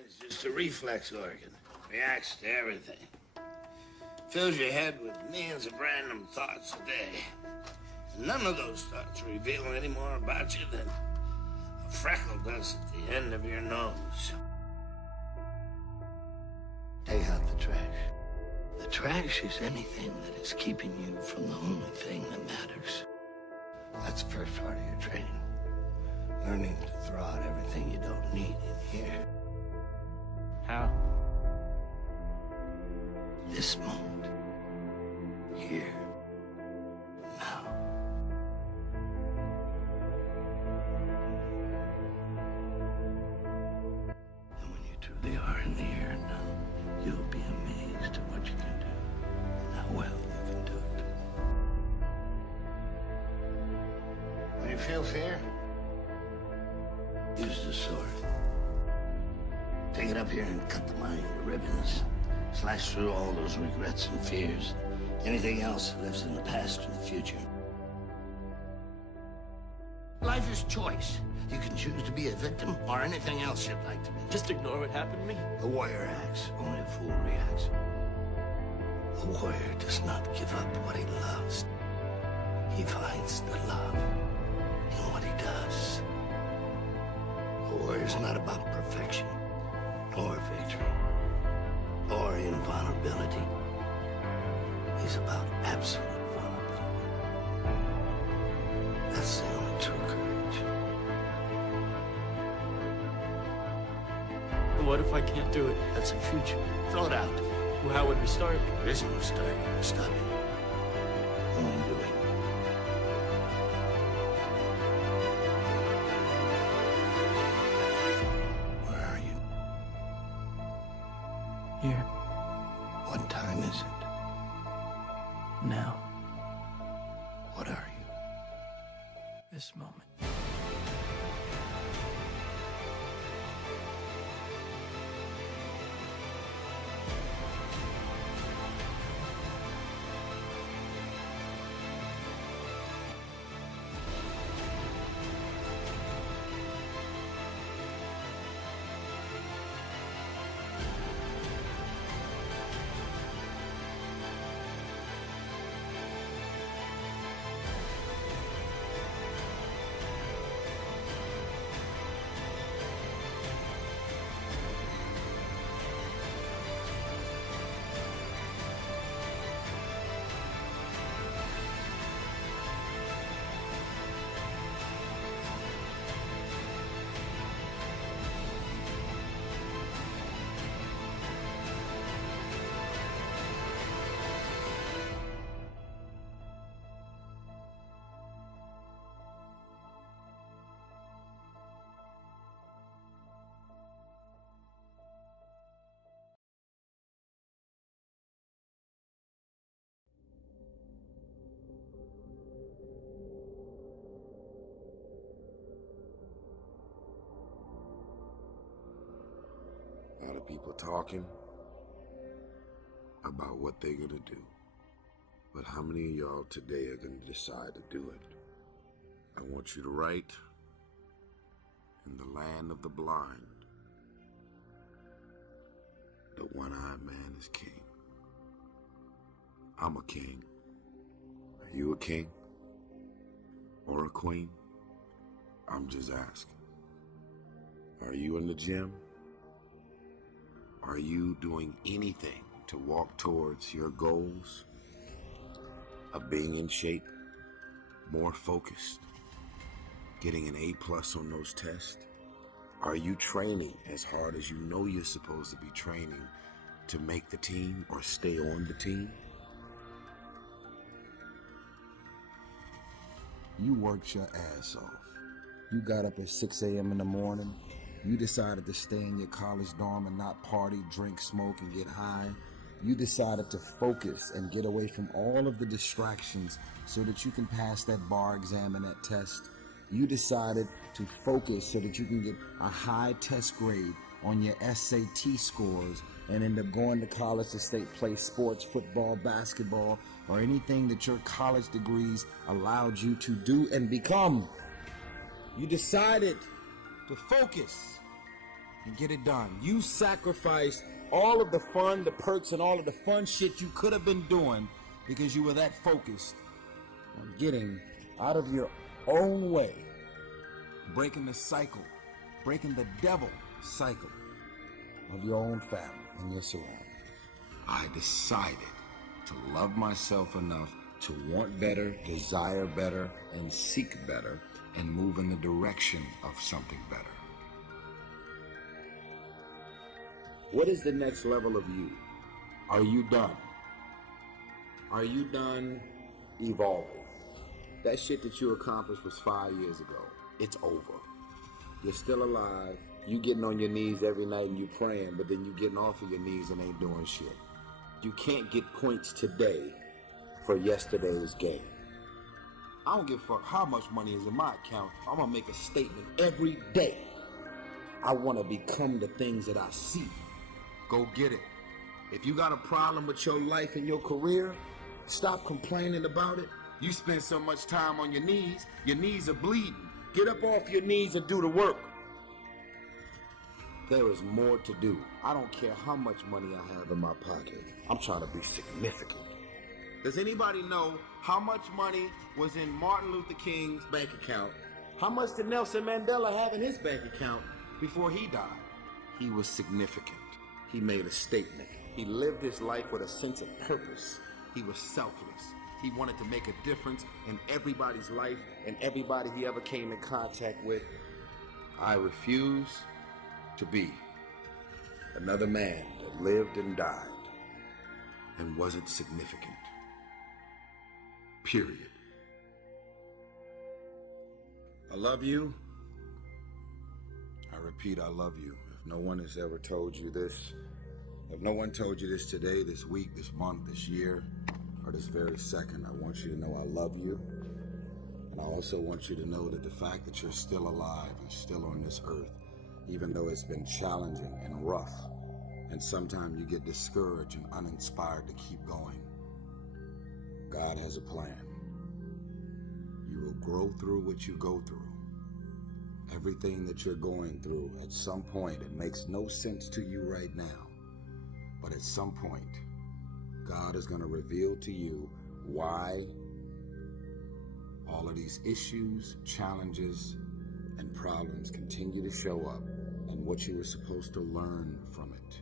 mind's just a reflex organ. Reacts to everything. Fills your head with millions of random thoughts a day. And none of those thoughts reveal any more about you than a freckle does at the end of your nose. Take out the trash. The trash is anything that is keeping you from the only thing that matters. That's the first part of your training. Learning to throw out everything you don't need in here. How? This moment. Here. Now. And when you truly are in the here and now, you'll be amazed at what you can do and how well you can do it. When you feel fear, use the sword. Take it up here and cut the mind to ribbons. Slash through all those regrets and fears. Anything else that lives in the past or the future. Life is choice. You can choose to be a victim or anything else you'd like to be. Just ignore what happened to me? A warrior acts, only a fool reacts. A warrior does not give up what he loves. He finds the love in what he does. A warrior's not about perfection, or victory, or invulnerability. He's about absolute vulnerability. That's the only true courage. And what if I can't do it? That's the future. Throw it out. Well, how would we start? There is no starting or stopping. Only doing. Where are you? Here. What time is it? Now. What are you? This moment. A lot of people talking about what they're gonna do. But how many of y'all today are gonna decide to do it? I want you to write, in the land of the blind, the one-eyed man is king. I'm a king. Are you a king? Or a queen? I'm just asking. Are you in the gym? Are you doing anything to walk towards your goals of being in shape, more focused, getting an A+ on those tests? Are you training as hard as you know you're supposed to be training to make the team or stay on the team? You worked your ass off. You got up at 6 a.m. in the morning. You decided to stay in your college dorm and not party, drink, smoke, and get high. You decided to focus and get away from all of the distractions so that you can pass that bar exam and that test. You decided to focus so that you can get a high test grade on your SAT scores and end up going to college to play sports, football, basketball, or anything that your college degrees allowed you to do and become. You decided to focus and get it done. You sacrificed all of the fun, the perks, and all of the fun shit you could have been doing because you were that focused on getting out of your own way, breaking the cycle, breaking the devil cycle of your own family and your surroundings. I decided to love myself enough to want better, desire better, and seek better, and move in the direction of something better. What is the next level of you? Are you done? Are you done evolving? That shit that you accomplished was 5 years ago. It's over. You're still alive. You getting on your knees every night and you praying, but then you getting off of your knees and ain't doing shit. You can't get points today for yesterday's game. I don't give a fuck how much money is in my account. I'm gonna make a statement every day. I wanna become the things that I see. Go get it. If you got a problem with your life and your career, stop complaining about it. You spend so much time on your knees are bleeding. Get up off your knees and do the work. There is more to do. I don't care how much money I have in my pocket. I'm trying to be significant. Does anybody know how much money was in Martin Luther King's bank account? How much did Nelson Mandela have in his bank account before he died? He was significant. He made a statement. He lived his life with a sense of purpose. He was selfless. He wanted to make a difference in everybody's life and everybody he ever came in contact with. I refuse to be another man that lived and died and wasn't significant. Period. I love you. I repeat, I love you. If no one has ever told you this, if no one told you this today, this week, this month, this year, or this very second, I want you to know I love you. And I also want you to know that the fact that you're still alive and still on this earth, even though it's been challenging and rough, and sometimes you get discouraged and uninspired to keep going, God has a plan. You will grow through what you go through. Everything that you're going through, at some point, it makes no sense to you right now. But at some point, God is going to reveal to you why all of these issues, challenges, and problems continue to show up and what you were supposed to learn from it.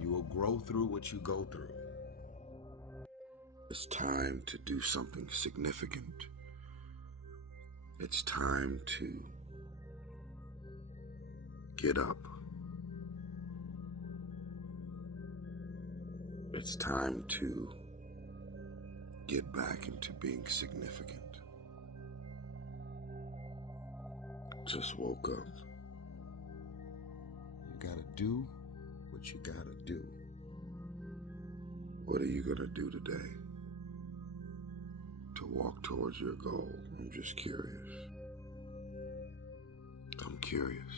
You will grow through what you go through. It's time to do something significant. It's time to get up. It's time to get back into being significant. Just woke up. You gotta do what you gotta do. What are you gonna do today to walk towards your goal? I'm just curious. I'm curious.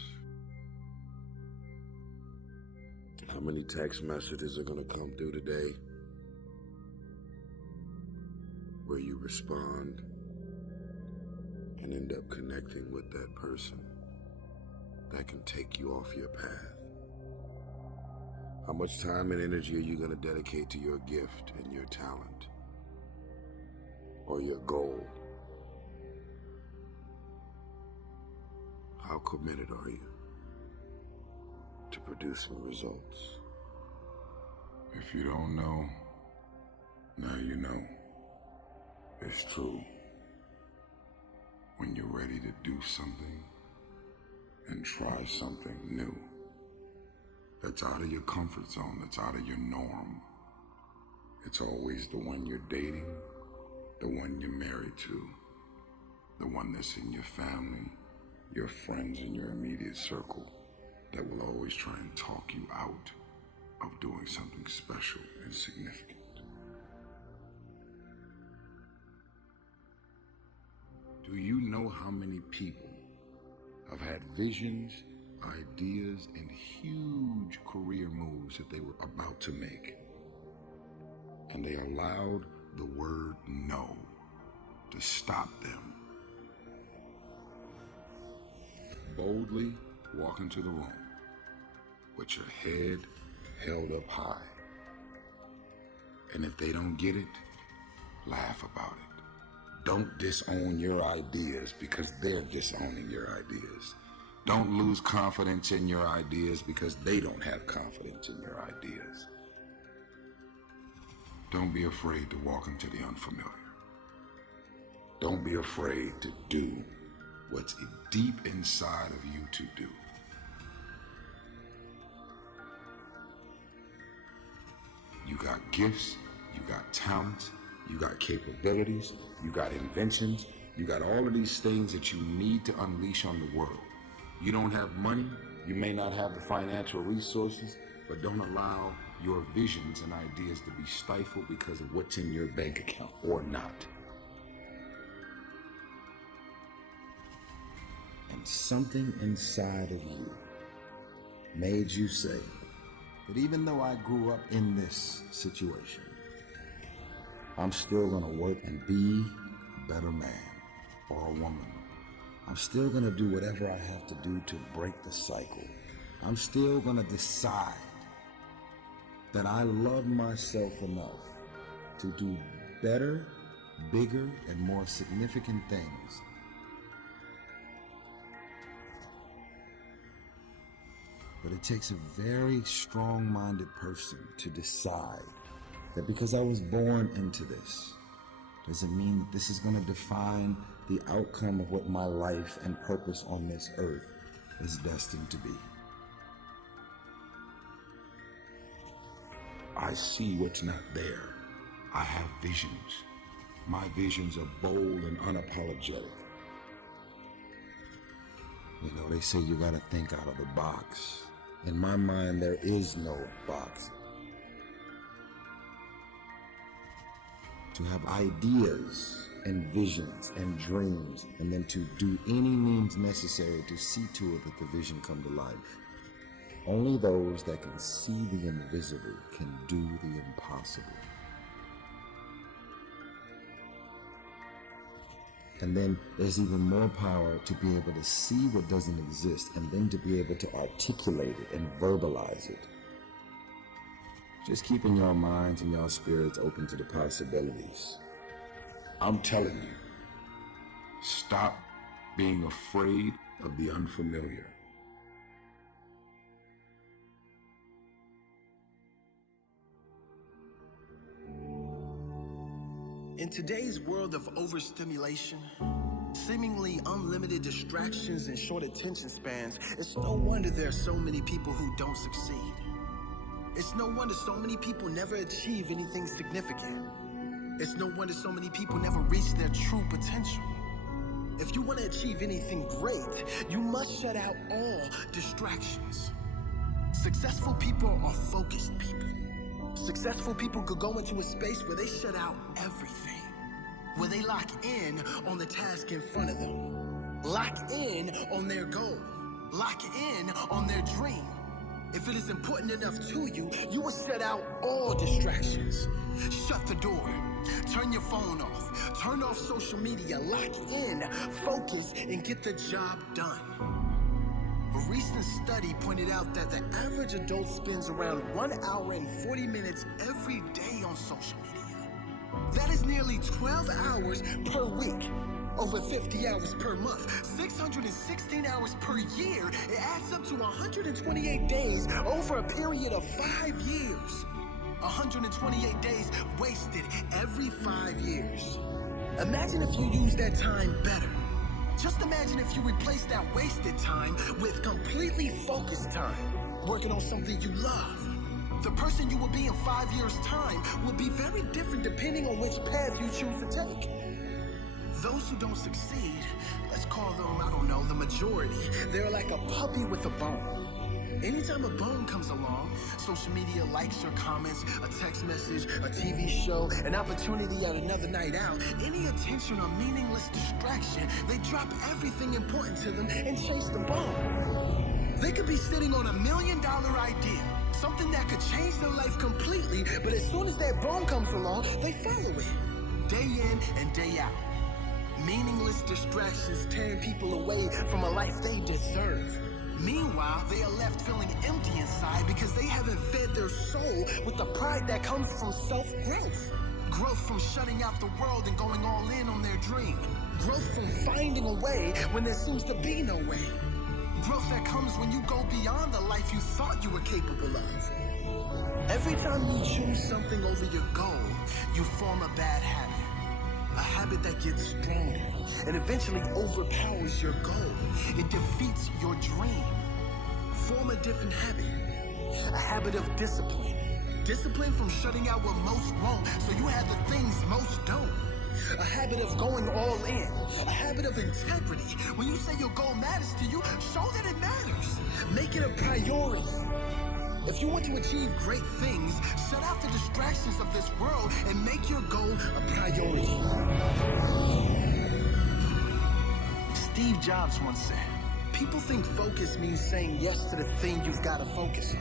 How many text messages are gonna come through today where you respond and end up connecting with that person that can take you off your path? How much time and energy are you going to dedicate to your gift and your talent or your goal? How committed are you to producing results? If you don't know, now you know. It's true. When you're ready to do something and try something new that's out of your comfort zone, that's out of your norm, it's always the one you're dating, the one you're married to, the one that's in your family, your friends in your immediate circle, that will always try and talk you out of doing something special and significant. Do you know how many people have had visions, ideas, and huge career moves that they were about to make, and they allowed the word no to stop them? Boldly walk into the room with your head held up high. And if they don't get it, laugh about it. Don't disown your ideas because they're disowning your ideas. Don't lose confidence in your ideas because they don't have confidence in your ideas. Don't be afraid to walk into the unfamiliar. Don't be afraid to do what's deep inside of you to do. You got gifts, you got talents, you got capabilities, you got inventions, you got all of these things that you need to unleash on the world. You don't have money, you may not have the financial resources, but don't allow your visions and ideas to be stifled because of what's in your bank account or not. And something inside of you made you say that even though I grew up in this situation, I'm still gonna work and be a better man or a woman. I'm still gonna do whatever I have to do to break the cycle. I'm still gonna decide that I love myself enough to do better, bigger, and more significant things. But it takes a very strong-minded person to decide that because I was born into this, doesn't mean that this is going to define the outcome of what my life and purpose on this earth is destined to be. I see what's not there. I have visions. My visions are bold and unapologetic. You know, they say you gotta think out of the box. In my mind, there is no box. To have ideas and visions and dreams, and then to do any means necessary to see to it that the vision come to life. Only those that can see the invisible can do the impossible. And then there's even more power to be able to see what doesn't exist and then to be able to articulate it and verbalize it. Just keeping your minds and your spirits open to the possibilities. I'm telling you, stop being afraid of the unfamiliar. In today's world of overstimulation, seemingly unlimited distractions and short attention spans, it's no wonder there are so many people who don't succeed. It's no wonder so many people never achieve anything significant. It's no wonder so many people never reach their true potential. If you want to achieve anything great, you must shut out all distractions. Successful people are focused people. Successful people could go into a space where they shut out everything, where they lock in on the task in front of them, lock in on their goal, lock in on their dream. If it is important enough to you, you will shut out all distractions. Shut the door, turn your phone off, turn off social media, lock in, focus, and get the job done. A recent study pointed out that the average adult spends around 1 hour and 40 minutes every day on social media. That is nearly 12 hours per week, over 50 hours per month, 616 hours per year. It adds up to 128 days over a period of 5 years. 128 days wasted every 5 years. Imagine if you used that time better. Just imagine if you replaced that wasted time with completely focused time, working on something you love. The person you will be in 5 years' time will be very different depending on which path you choose to take. Those who don't succeed, let's call them, I don't know, the majority. They're like a puppy with a bone. Anytime a bone comes along, social media likes or comments, a text message, a TV show, an opportunity at another night out, any attention or meaningless distraction, they drop everything important to them and chase the bone. They could be sitting on $1 million idea, something that could change their life completely, but as soon as that bone comes along, they follow it, day in and day out. Meaningless distractions tearing people away from a life they deserve. Meanwhile, they are left feeling empty inside because they haven't fed their soul with the pride that comes from self-growth. Growth from shutting out the world and going all in on their dream. Growth from finding a way when there seems to be no way. Growth that comes when you go beyond the life you thought you were capable of. Every time you choose something over your goal, you form a bad habit. A habit that gets stronger and eventually overpowers your goal. It defeats your dream. Form a different habit. A habit of discipline. Discipline from shutting out what most won't, so you have the things most don't. A habit of going all in. A habit of integrity. When you say your goal matters to you, show that it matters. Make it a priority. If you want to achieve great things, shut out the distractions of this world and make your goal a priority. Steve Jobs once said, people think focus means saying yes to the thing you've got to focus on.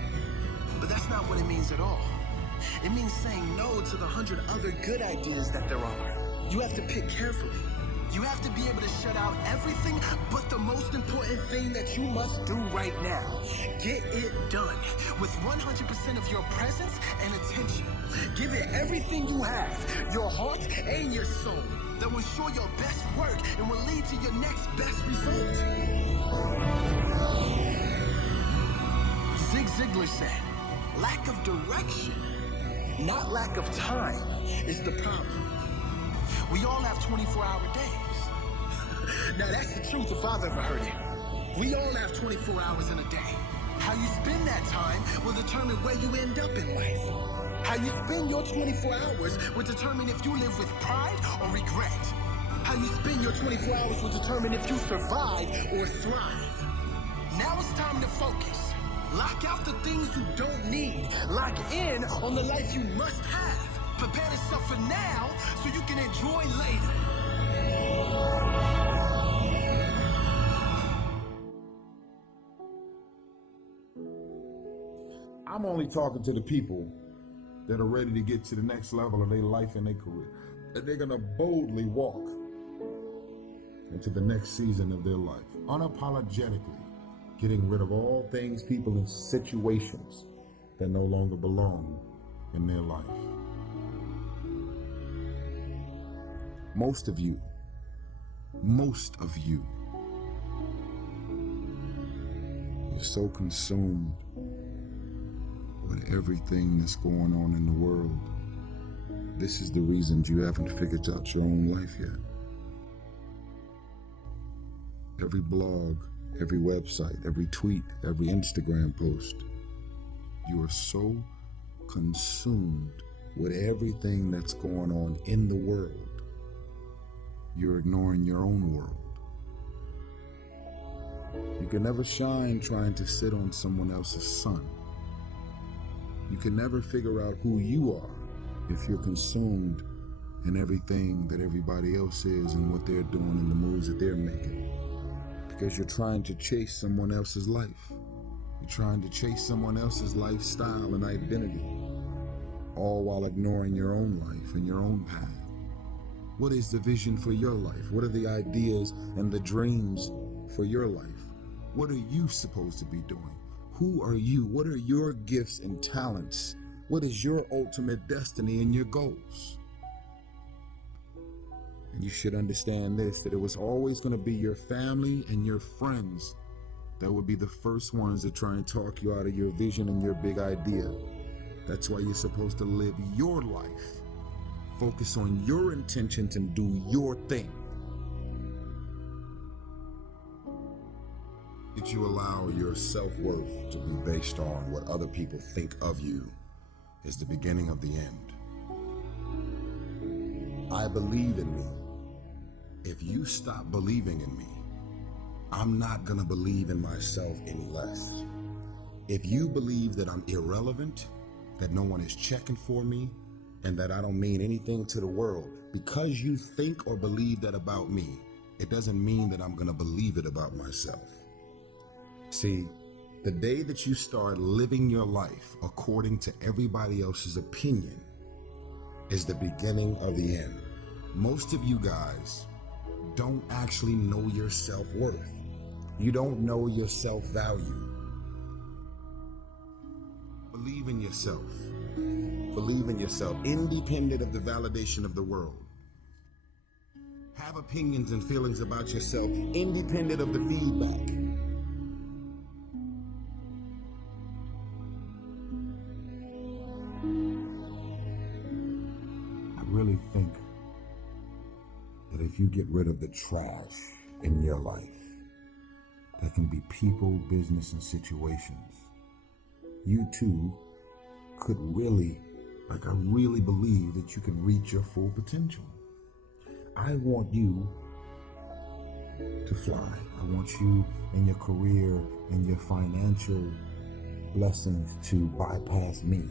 But that's not what it means at all. It means saying no to the 100 other good ideas that there are. You have to pick carefully. You have to be able to shut out everything but the most important thing that you must do right now. Get it done with 100% of your presence and attention. Give it everything you have, your heart and your soul. That will show your best work and will lead to your next best result. Zig Ziglar said, lack of direction, not lack of time, is the problem. We all have 24-hour days. Now that's the truth if I've ever heard it. We all have 24 hours in a day. How you spend that time will determine where you end up in life. How you spend your 24 hours will determine if you live with pride or regret. How you spend your 24 hours will determine if you survive or thrive. Now it's time to focus. Lock out the things you don't need. Lock in on the life you must have. Prepare yourself for now so you can enjoy later. I'm only talking to the people that are ready to get to the next level of their life and their career. That they're gonna boldly walk into the next season of their life, unapologetically, getting rid of all things, people, and situations that no longer belong in their life. Most of you, you're so consumed with everything that's going on in the world. This is the reason you haven't figured out your own life yet. Every blog, every website, every tweet, every Instagram post, you are so consumed with everything that's going on in the world, you're ignoring your own world. You can never shine trying to sit on someone else's sun. You can never figure out who you are if you're consumed in everything that everybody else is and what they're doing and the moves that they're making. Because you're trying to chase someone else's life. You're trying to chase someone else's lifestyle and identity, all while ignoring your own life and your own path. What is the vision for your life? What are the ideas and the dreams for your life? What are you supposed to be doing? Who are you? What are your gifts and talents? What is your ultimate destiny and your goals? And you should understand this, that it was always going to be your family and your friends that would be the first ones to try and talk you out of your vision and your big idea. That's why you're supposed to live your life. Focus on your intentions and do your thing. That you allow your self-worth to be based on what other people think of you is the beginning of the end. I believe in me. If you stop believing in me, I'm not gonna believe in myself any less. If you believe that I'm irrelevant, that no one is checking for me, and that I don't mean anything to the world, because you think or believe that about me, it doesn't mean that I'm gonna believe it about myself. See, the day that you start living your life according to everybody else's opinion is the beginning of the end. Most of you guys don't actually know your self-worth. You don't know your self-value. Believe in yourself. Believe in yourself, independent of the validation of the world. Have opinions and feelings about yourself, independent of the feedback. I really think that if you get rid of the trash in your life, that can be people, business, and situations, you too could really, I really believe that you can reach your full potential. I want you to fly. I want you in your career and your financial blessings to bypass me.